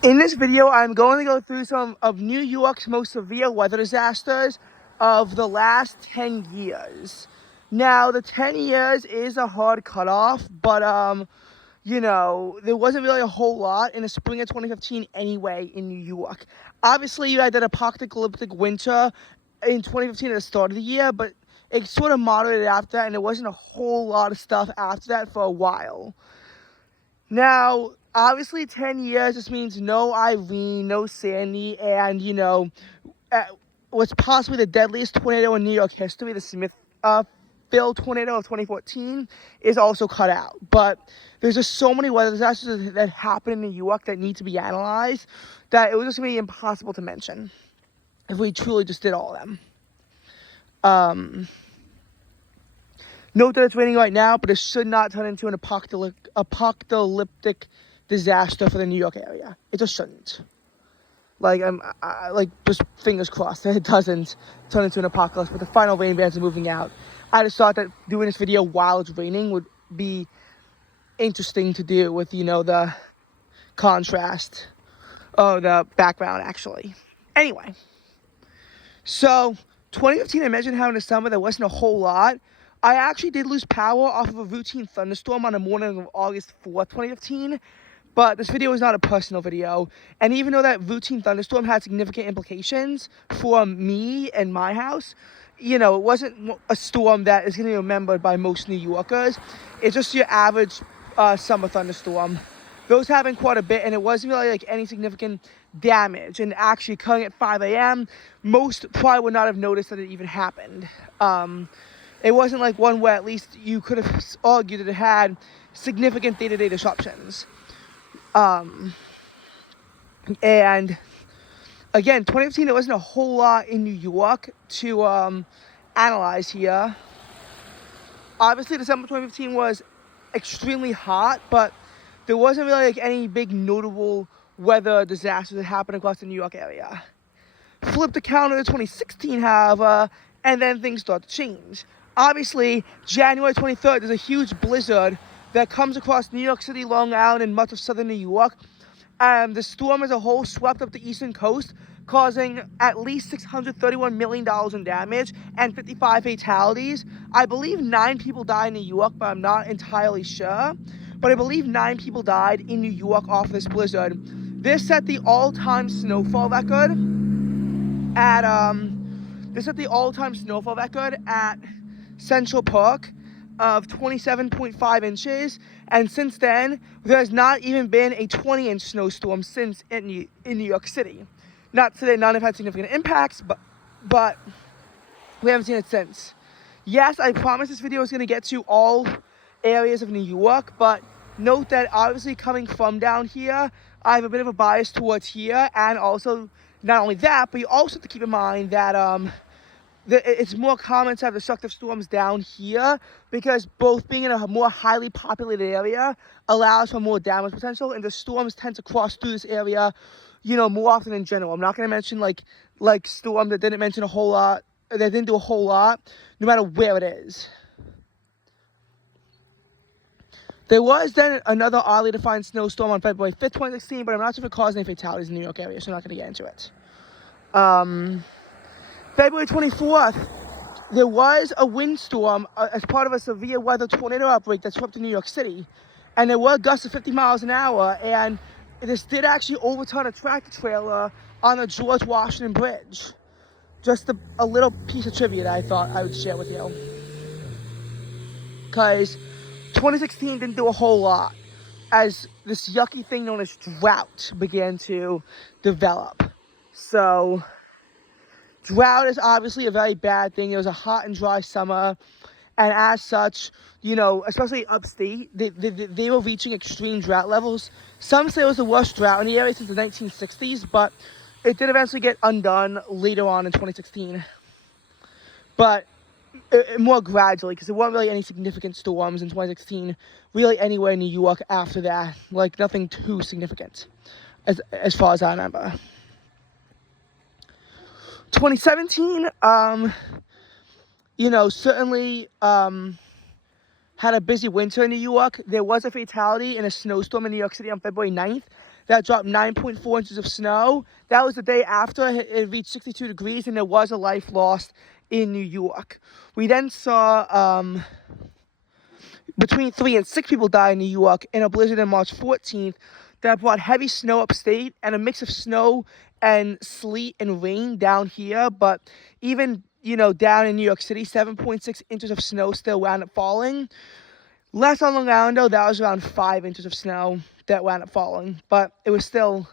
In this video, I'm going to go through some of New York's most severe weather disasters of the last 10 years. Now, the 10 years is a hard cutoff, but, there wasn't really a whole lot in the spring of 2015 anyway in New York. Obviously, you had that apocalyptic winter in 2015 at the start of the year, but it sort of moderated after that, and there wasn't a whole lot of stuff after that for a while. Now, obviously, 10 years just means no Irene, no Sandy, and, what's possibly the deadliest tornado in New York history, the Smithville tornado of 2014, is also cut out. But there's just so many weather disasters that happen in New York that need to be analyzed that it was just going to be impossible to mention if we truly just did all of them. Note that it's raining right now, but it should not turn into an apocalyptic disaster for the New York area. It just shouldn't. Just fingers crossed that it doesn't turn into an apocalypse, but the final rain bands are moving out. I just thought that doing this video while it's raining would be interesting to do with, the contrast, the background, actually. Anyway, so 2015, I mentioned how in the summer there wasn't a whole lot. I actually did lose power off of a routine thunderstorm on the morning of August 4th, 2015, but this video is not a personal video, and even though that routine thunderstorm had significant implications for me and my house, it wasn't a storm that is going to be remembered by most New Yorkers. It's just your average summer thunderstorm. Those happened quite a bit, and it wasn't really like any significant damage, and actually occurring at 5 a.m., most probably would not have noticed that it even happened. It wasn't like one where at least you could have argued that it had significant day-to-day disruptions. And again, 2015, there wasn't a whole lot in New York to analyze here. Obviously, December 2015 was extremely hot, but there wasn't really like any big notable weather disasters that happened across the New York area. Flip the calendar to 2016, however, and then things start to change. Obviously, January 23rd, there's a huge blizzard that comes across New York City, Long Island, and much of southern New York. The storm as a whole swept up the eastern coast, causing at least $631 million in damage and 55 fatalities. I believe 9 people died in New York, but I'm not entirely sure. But I believe 9 people died in New York off this blizzard. This set the all-time snowfall record at Central Park of 27.5 inches, and since then there has not even been a 20-inch snowstorm since in New York City. Not to say none have had significant impacts, but we haven't seen it since. Yes, I promise this video is going to get to all areas of New York, but note that obviously coming from down here, I have a bit of a bias towards here, and also not only that, but you also have to keep in mind that it's more common to have destructive storms down here because both being in a more highly populated area allows for more damage potential, and the storms tend to cross through this area, more often in general. I'm not going to mention like storms that didn't mention a whole lot, that didn't do a whole lot, no matter where it is. There was then another oddly defined snowstorm on February 5th, 2016, but I'm not sure if it caused any fatalities in the New York area, so I'm not going to get into it. February 24th, there was a windstorm as part of a severe weather tornado outbreak that swept to New York City. And there were gusts of 50 miles an hour, and this did actually overturn a tractor trailer on the George Washington Bridge. Just a little piece of trivia that I thought I would share with you. Because 2016 didn't do a whole lot as this yucky thing known as drought began to develop. So drought is obviously a very bad thing. It was a hot and dry summer, and as such, especially upstate, they were reaching extreme drought levels. Some say it was the worst drought in the area since the 1960s, but it did eventually get undone later on in 2016. But more gradually, because there weren't really any significant storms in 2016, really anywhere in New York after that, like nothing too significant, as far as I remember. 2017, certainly had a busy winter in New York. There was a fatality in a snowstorm in New York City on February 9th that dropped 9.4 inches of snow. That was the day after it reached 62 degrees, and there was a life lost in New York. We then saw between 3 and 6 people die in New York in a blizzard on March 14th that brought heavy snow upstate and a mix of snow and sleet and rain down here. But even, down in New York City, 7.6 inches of snow still wound up falling. Less on Long Island, though, that was around 5 inches of snow that wound up falling. But it was still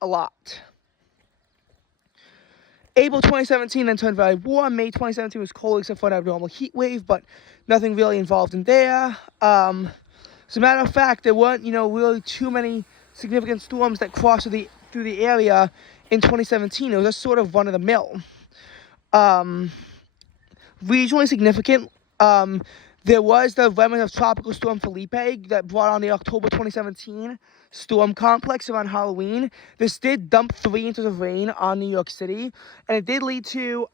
a lot. April 2017 then turned very warm. May 2017 was cold except for an abnormal heat wave, but nothing really involved in there. As a matter of fact, there weren't, really too many significant storms that crossed through the area in 2017. It was just sort of run-of-the-mill. Regionally significant, there was the remnant of Tropical Storm Felipe that brought on the October 2017 storm complex around Halloween. This did dump 3 inches of rain on New York City, and it did lead to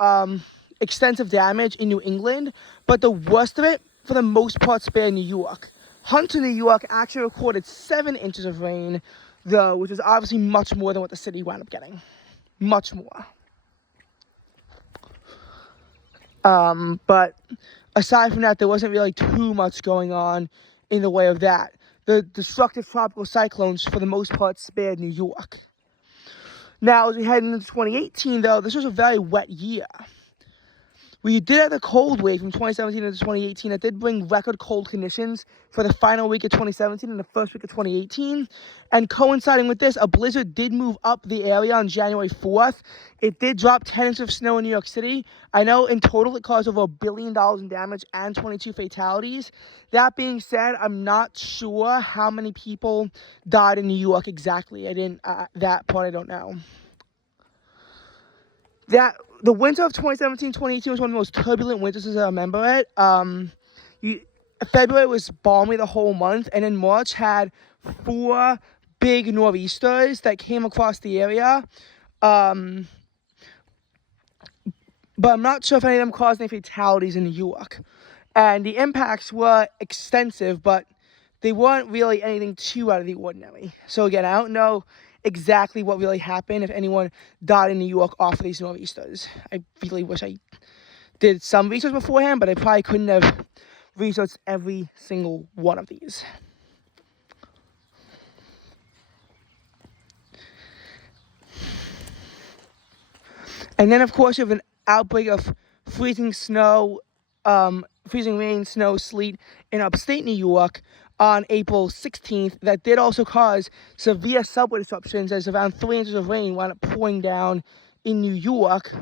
extensive damage in New England, but the worst of it, for the most part, spared New York. Hunter, New York actually recorded 7 inches of rain, though, which is obviously much more than what the city wound up getting. Much more. But aside from that, there wasn't really too much going on in the way of that. The destructive tropical cyclones, for the most part, spared New York. Now, as we head into 2018, though, this was a very wet year. We did have the cold wave from 2017 into 2018 that did bring record cold conditions for the final week of 2017 and the first week of 2018. And coinciding with this, a blizzard did move up the area on January 4th. It did drop 10 inches of snow in New York City. I know in total it caused over $1 billion in damage and 22 fatalities. That being said, I'm not sure how many people died in New York exactly. That part I don't know. The winter of 2017-2018 was one of the most turbulent winters as I remember it. February was balmy the whole month, and then March had 4 big nor'easters that came across the area. But I'm not sure if any of them caused any fatalities in New York. And the impacts were extensive, but they weren't really anything too out of the ordinary. So again, I don't know exactly what really happened, if anyone died in New York off of these nor'easters. I really wish I did some research beforehand, but I probably couldn't have researched every single one of these. And then, of course, you have an outbreak of freezing rain, snow, sleet in upstate New York on April 16th. That did also cause severe subway disruptions, as around 3 inches of rain wound up pouring down in New York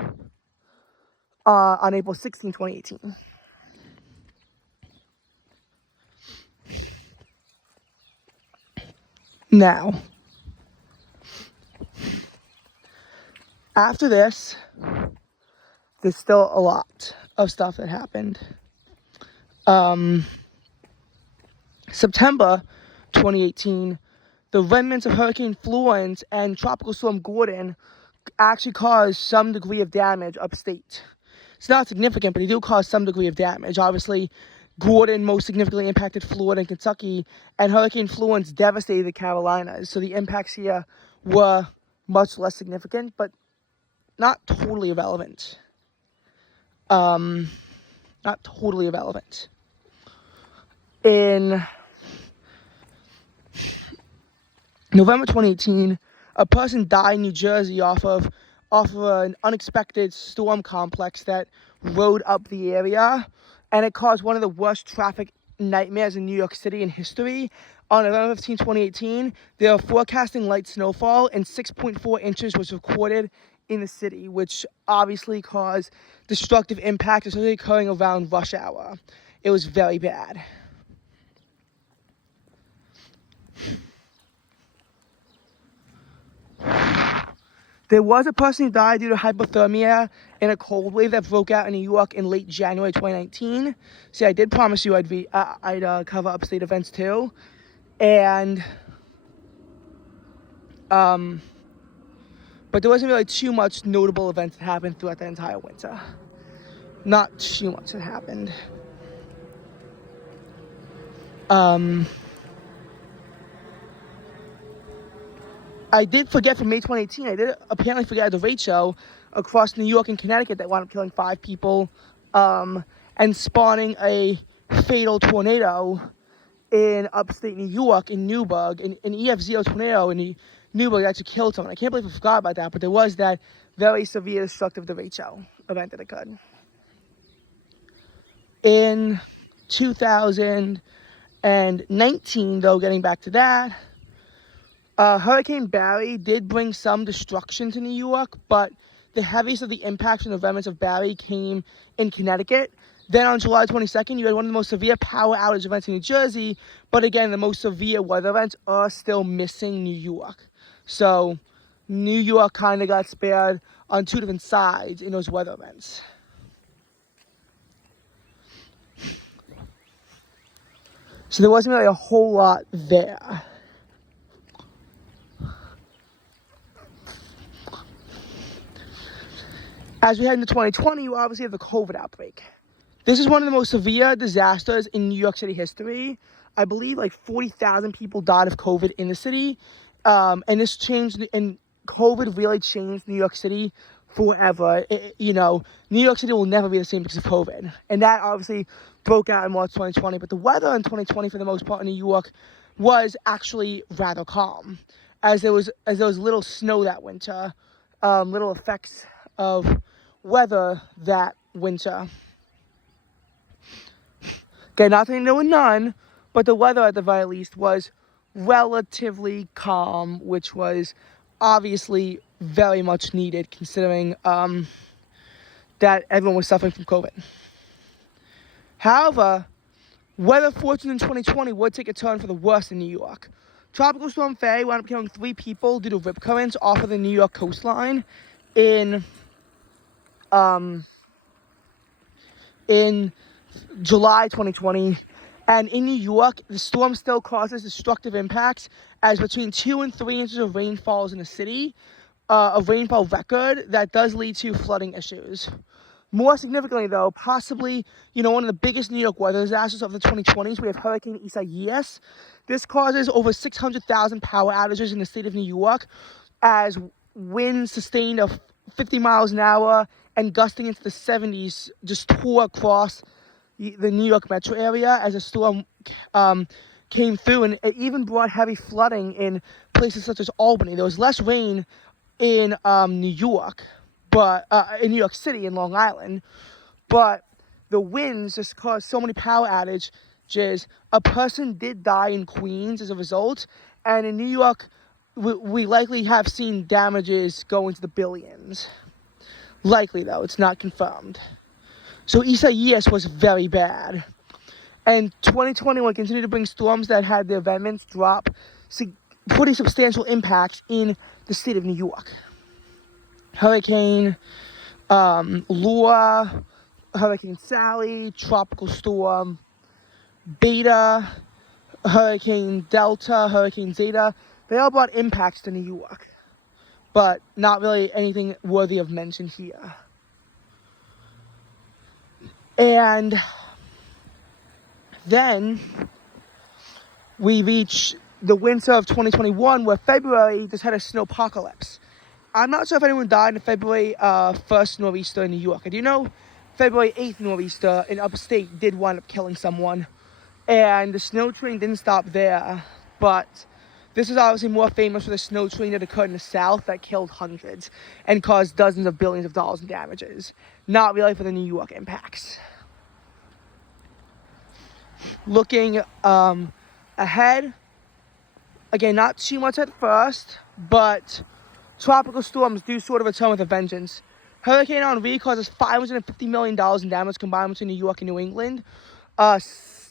on April 16, 2018. Now, after this, there's still a lot of stuff that happened. September 2018, the remnants of Hurricane Florence and Tropical Storm Gordon actually caused some degree of damage upstate. It's not significant, but they do cause some degree of damage. Obviously, Gordon most significantly impacted Florida and Kentucky, and Hurricane Florence devastated the Carolinas. So the impacts here were much less significant, but not totally irrelevant. In November 2018, a person died in New Jersey off of an unexpected storm complex that rode up the area, and it caused one of the worst traffic nightmares in New York City in history. On November 15, 2018, they were forecasting light snowfall, and 6.4 inches was recorded in the city, which obviously caused destructive impact, especially occurring around rush hour. It was very bad. There was a person who died due to hypothermia in a cold wave that broke out in New York in late January 2019. See, I did promise you I'd cover upstate events too, and but there wasn't really too much notable events that happened throughout the entire winter. Not too much that happened. I did forget from May 2018, I did apparently forget a derecho across New York and Connecticut that wound up killing 5 people and spawning a fatal tornado in upstate New York, in Newburgh, an EF0 tornado in Newburgh that actually killed someone. I can't believe I forgot about that, but there was that very severe destructive derecho event that occurred. In 2019, though, getting back to that, Hurricane Barry did bring some destruction to New York, but the heaviest of the impacts from the remnants of Barry came in Connecticut. Then on July 22nd, you had one of the most severe power outage events in New Jersey, but again, the most severe weather events are still missing New York. So New York kind of got spared on 2 different sides in those weather events. So there wasn't really a whole lot there. As we head into 2020, you obviously have the COVID outbreak. This is one of the most severe disasters in New York City history. I believe like 40,000 people died of COVID in the city. And this changed, and COVID really changed New York City forever. New York City will never be the same because of COVID. And that obviously broke out in March 2020. But the weather in 2020, for the most part in New York, was actually rather calm. As there was little snow that winter, little effects of weather that winter. Okay, not saying there were none, but the weather at the very least was relatively calm, which was obviously very much needed considering that everyone was suffering from COVID. However, weather fortune in 2020 would take a turn for the worse in New York. Tropical Storm Fay wound up killing 3 people due to rip currents off of the New York coastline in July 2020, and in New York, the storm still causes destructive impacts as between 2 and 3 inches of rain falls in the city, a rainfall record that does lead to flooding issues. More significantly, though, possibly, one of the biggest New York weather disasters of the 2020s, we have Hurricane Isaias. This causes over 600,000 power outages in the state of New York as winds sustained of 50 miles an hour and gusting into the 70s just tore across the New York metro area as a storm came through, and it even brought heavy flooding in places such as Albany. There was less rain in New York, but in New York City and Long Island, but the winds just caused so many power outages. A person did die in Queens as a result, and in New York, we likely have seen damages go into the billions. Likely, though, it's not confirmed. So Isaias was very bad. And 2021 continued to bring storms that had their events drop, putting substantial impacts in the state of New York. Hurricane Laura, Hurricane Sally, Tropical Storm Beta, Hurricane Delta, Hurricane Zeta, they all brought impacts to New York, but not really anything worthy of mention here. And then we reach the winter of 2021, where February just had a snowpocalypse. I'm not sure if anyone died in the February 1st nor'easter in New York. I do know February 8th nor'easter in upstate did wind up killing someone. And the snow train didn't stop there. But this is obviously more famous for the snow train that occurred in the south that killed hundreds and caused dozens of billions of dollars in damages. Not really for the New York impacts. Looking ahead, again, not too much at first, but tropical storms do sort of return with a vengeance. Hurricane Henri causes $550 million in damage combined between New York and New England.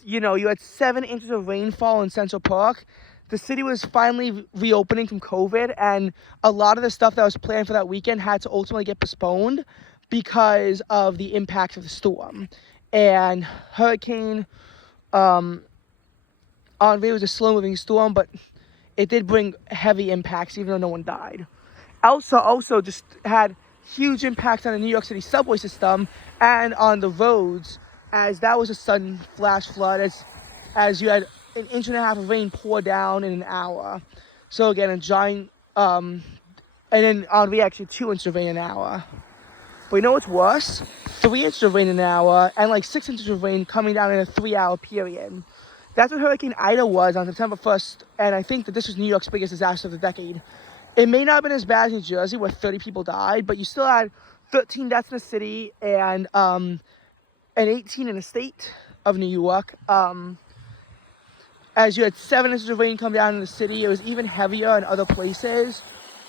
You had 7 inches of rainfall in Central Park. The city was finally reopening from COVID, and a lot of the stuff that was planned for that weekend had to ultimately get postponed because of the impacts of the storm. And Hurricane Henri was a slow-moving storm, but it did bring heavy impacts, even though no one died. Elsa also just had huge impacts on the New York City subway system and on the roads, as that was a sudden flash flood, as you had 1.5 inches of rain pour down in an hour. So again, a giant And then on we actually 2 inches of rain an hour. But you know what's worse? 3 inches of rain an hour and like 6 inches of rain coming down in a 3-hour period. That's what Hurricane Ida was on September 1st, and I think that this was New York's biggest disaster of the decade. It may not have been as bad as New Jersey, where 30 people died, but you still had 13 deaths in the city and 18 in the state of New York. As you had 7 inches of rain come down in the city, it was even heavier in other places.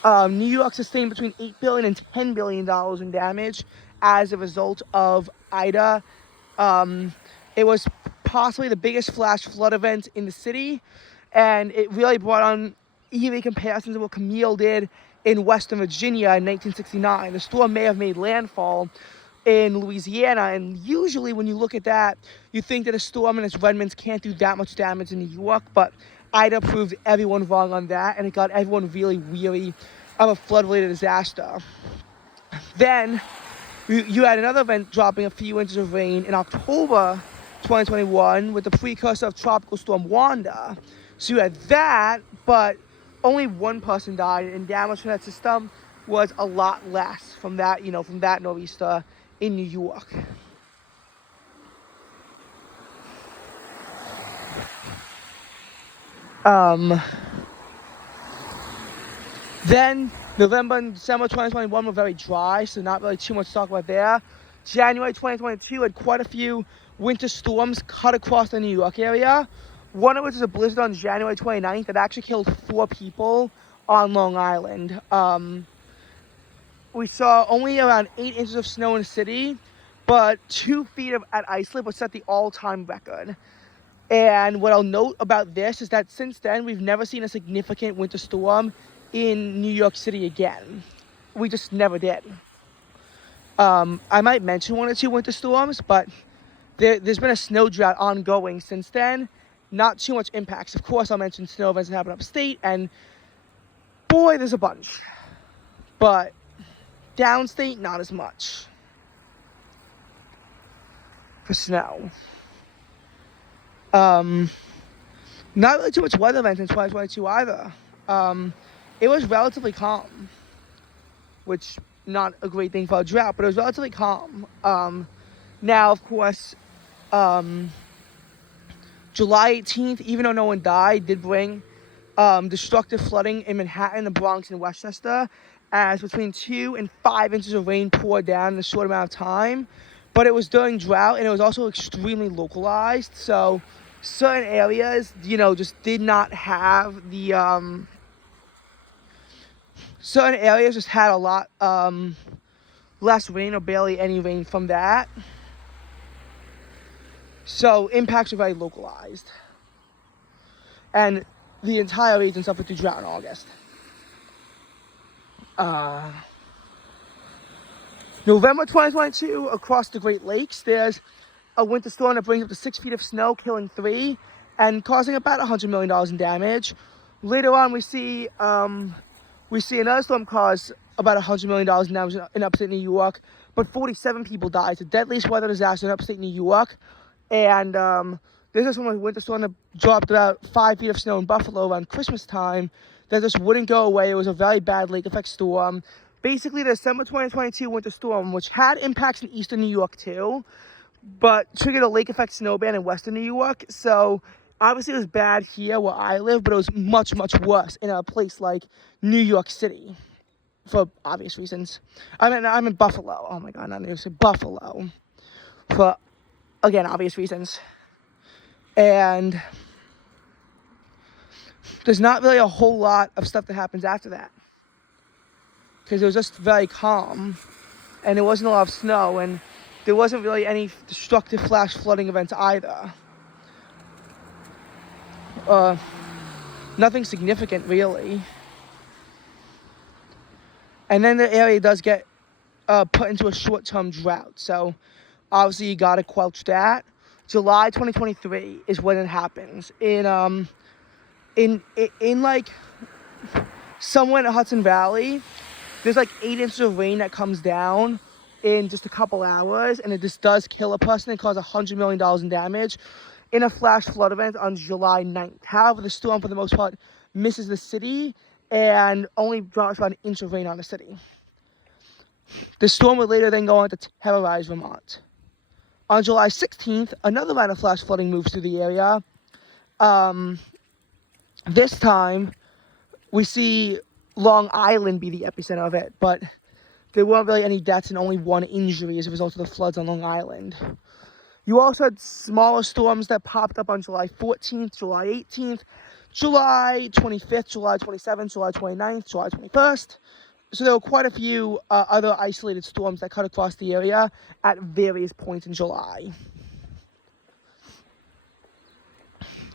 New York sustained between $8 billion and $10 billion in damage as a result of Ida. It was possibly the biggest flash flood event in the city, and it really brought on eerie comparisons to what Camille did in Western Virginia in 1969. The storm may have made landfall in Louisiana, and usually when you look at that, you think that a storm and its remnants can't do that much damage in New York, but Ida proved everyone wrong on that, and it got everyone really weary of a flood-related disaster. Then you had another event dropping a few inches of rain in October 2021 with the precursor of Tropical Storm Wanda. So you had that, but only one person died, and damage from that system was a lot less from that, from that nor'easter in New York. Then November and December 2021 were very dry, so not really too much to talk about there. January 2022 had quite a few winter storms cut across the New York area. One of which is a blizzard on January 29th that actually killed 4 people on Long Island. We saw only around 8 inches of snow in the city, but 2 feet at Islip would set the all-time record. And what I'll note about this is that since then, we've never seen a significant winter storm in New York City again. We just never did. I might mention 1 or 2 winter storms, but there's been a snow drought ongoing since then. Not too much impacts. Of course, I'll mention snow events that happen upstate, and boy, there's a bunch. But downstate, not as much for snow. Not really too much weather events in 2022 either. It was relatively calm, which not a great thing for a drought, but it was relatively calm. Now, of course, July 18th, even though no one died, did bring destructive flooding in Manhattan, the Bronx, and Westchester, as between 2 and 5 inches of rain poured down in a short amount of time. But it was during drought, and it was also extremely localized, so certain areas, just did not have the, certain areas just had a lot less rain or barely any rain from that. So impacts are very localized. And the entire region suffered through drought in August. November 2022, across the Great Lakes, there's a winter storm that brings up to 6 feet of snow, killing 3 and causing about $100 million in damage. Later on, we see another storm cause about $100 million in damage in upstate New York, but 47 people died. It's the deadliest weather disaster in upstate New York. And there's this one winter storm that dropped about 5 feet of snow in Buffalo around Christmas time that just wouldn't go away. It was a very bad lake effect storm. Basically, the December 2022 winter storm, which had impacts in eastern New York too, but triggered a lake effect snowband in western New York. So obviously it was bad here where I live, but it was much, much worse in a place like New York City for obvious reasons. I'm in Buffalo. Oh my God, not New York City, Buffalo. For, again, obvious reasons. And there's not really a whole lot of stuff that happens after that, because it was just very calm, and there wasn't a lot of snow, and there wasn't really any destructive flash flooding events either. Nothing significant, really. And then the area does get put into a short-term drought, so obviously you gotta quelch that. July 2023 is when it happens. In like somewhere in Hudson Valley, there's like 8 inches of rain that comes down in just a couple hours, and it just does kill a person and cause $100 million in damage in a flash flood event on July 9th. However, the storm, for the most part, misses the city and only dropped about an inch of rain on the city. The storm would later then go on to terrorize Vermont. On July 16th, another round of flash flooding moves through the area. This time, we see Long Island be the epicenter of it, but there weren't really any deaths and only one injury as a result of the floods on Long Island. You also had smaller storms that popped up on July 14th, July 18th, July 25th, July 27th, July 29th, July 21st. So there were quite a few other isolated storms that cut across the area at various points in July.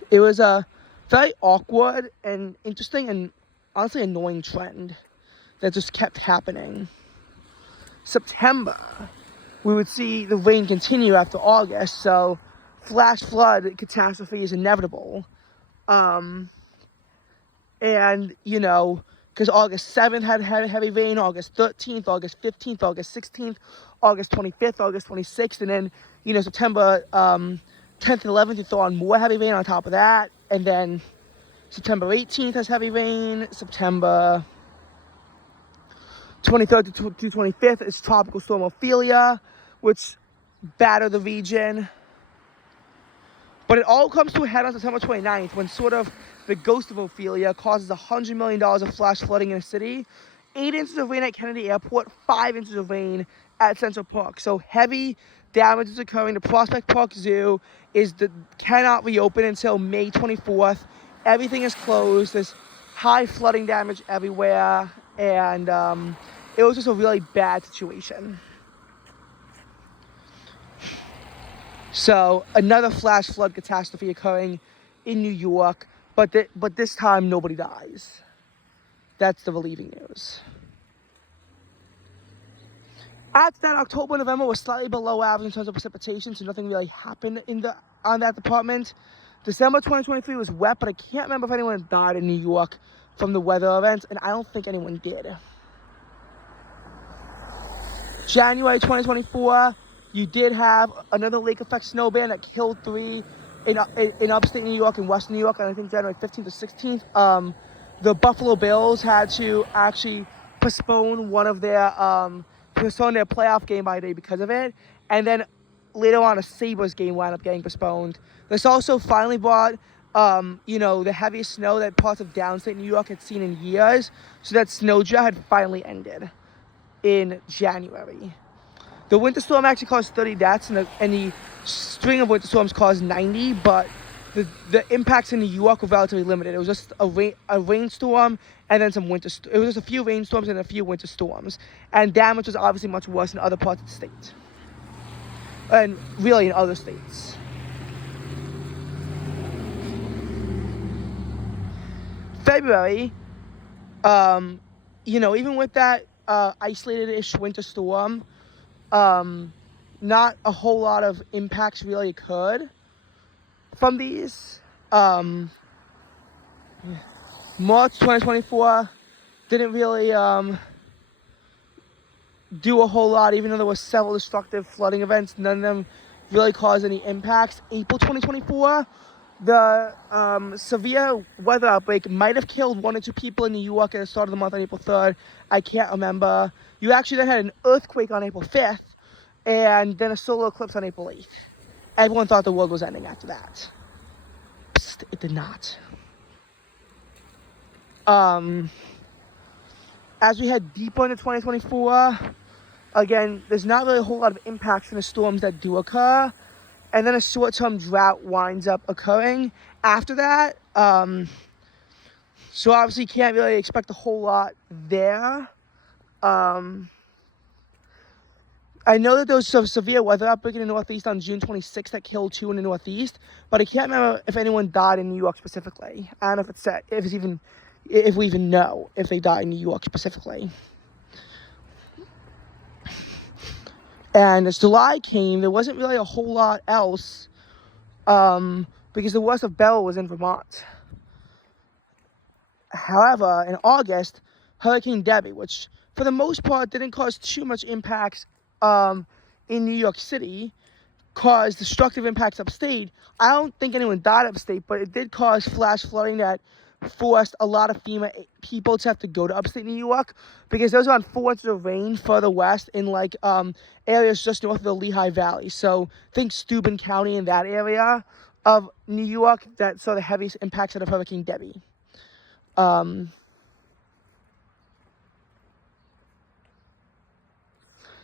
It was a very awkward and interesting and honestly annoying trend that just kept happening. September, we would see the rain continue after August, so flash flood catastrophe is inevitable. And, you know, because August 7th had heavy rain, August 13th, August 15th, August 16th, August 25th, August 26th, and then, you know, September 10th and 11th, you throw on more heavy rain on top of that, and then September 18th has heavy rain, September 23rd to 25th is Tropical Storm Ophelia, which battered the region. But it all comes to a head on September 29th when sort of the ghost of Ophelia causes $100 million of flash flooding in the city, 8 inches of rain at Kennedy Airport, 5 inches of rain at Central Park. So heavy damage is occurring. The Prospect Park Zoo cannot reopen until May 24th. Everything is closed. There's high flooding damage everywhere. And it was just a really bad situation. So another flash flood catastrophe occurring in New York, but this time nobody dies. That's the relieving news. After that, October and November was slightly below average in terms of precipitation, so nothing really happened on that department. December 2023 was wet, but I can't remember if anyone died in New York from the weather events, and I don't think anyone did. January 2024, you did have another lake effect snow band that killed 3 in upstate New York and western New York, and I think January 15th or 16th. The Buffalo Bills had to actually postpone their playoff game by a day because of it, and then later on a Sabres game wound up getting postponed. This also finally brought the heaviest snow that parts of downstate New York had seen in years, so that snow drought had finally ended in January. The winter storm actually caused 30 deaths, and the string of winter storms caused 90, but the impacts in New York were relatively limited. It was just a rainstorm and then some it was just a few rainstorms and a few winter storms. And damage was obviously much worse in other parts of the state. And really in other states. February, even with that isolated-ish winter storm, not a whole lot of impacts really occurred from these. March 2024 didn't really do a whole lot, even though there were several destructive flooding events. None of them really caused any impacts. April 2024, the severe weather outbreak might have killed 1 or 2 people in New York at the start of the month on April 3rd. I can't remember. You actually then had an earthquake on April 5th, and then a solar eclipse on April 8th. Everyone thought the world was ending after that. Psst, it did not. As we head deeper into 2024, again, there's not really a whole lot of impacts from the storms that do occur, and then a short-term drought winds up occurring after that. So obviously you can't really expect a whole lot there. I know that there was some severe weather outbreak in the Northeast on June 26th that killed 2 in the Northeast, but I can't remember if anyone died in New York specifically. I don't know if we even know if they died in New York specifically. And as July came, there wasn't really a whole lot else, because the worst of Beryl was in Vermont. However, in August, Hurricane Debbie, which for the most part didn't cause too much impacts in New York City, caused destructive impacts upstate. I don't think anyone died upstate, but it did cause flash flooding that forced a lot of FEMA people to have to go to upstate New York because there was around 4 inches of rain further west in like areas just north of the Lehigh Valley. So think Steuben County in that area of New York that saw the heaviest impacts out of Hurricane Debby.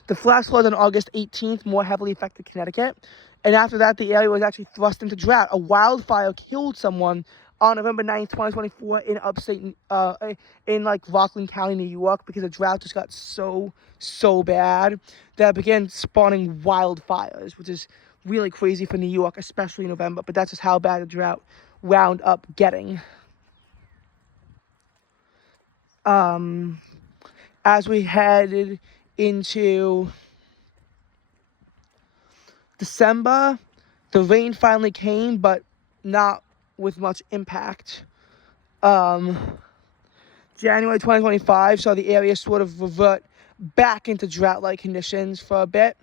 The flash flood on August 18th more heavily affected Connecticut. And after that, the area was actually thrust into drought. A wildfire killed someone on November 9th, 2024 in upstate, in like Rockland County, New York, because the drought just got so bad that it began spawning wildfires, which is really crazy for New York, especially in November. But that's just how bad the drought wound up getting. As we headed into December, the rain finally came, but not with much impact. January 2025 saw the area sort of revert back into drought-like conditions for a bit.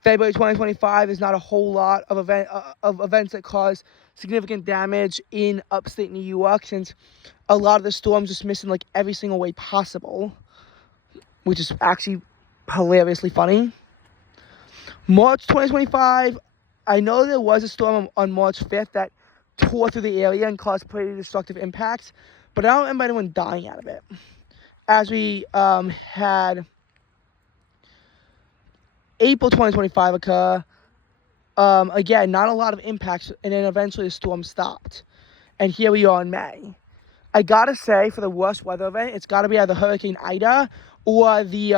February 2025 is not a whole lot of events that cause significant damage in upstate New York, since a lot of the storms just missing like every single way possible, which is actually hilariously funny. March 2025, I know there was a storm on March 5th that tore through the area and caused pretty destructive impacts, but I don't remember anyone dying out of it. As we had April 2025 occur, again, not a lot of impacts, and then eventually the storm stopped. And here we are in May. I gotta say, for the worst weather event, it's gotta be either Hurricane Ida or the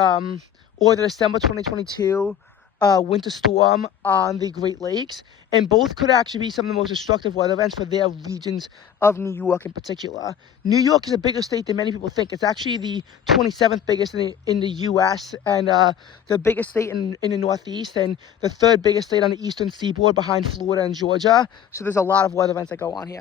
December 2022 winter storm on the Great Lakes, and both could actually be some of the most destructive weather events for their regions of New York in particular. New York is a bigger state than many people think. It's actually the 27th biggest in the U.S. and the biggest state in the Northeast, and the third biggest state on the eastern seaboard behind Florida and Georgia. So there's a lot of weather events that go on here.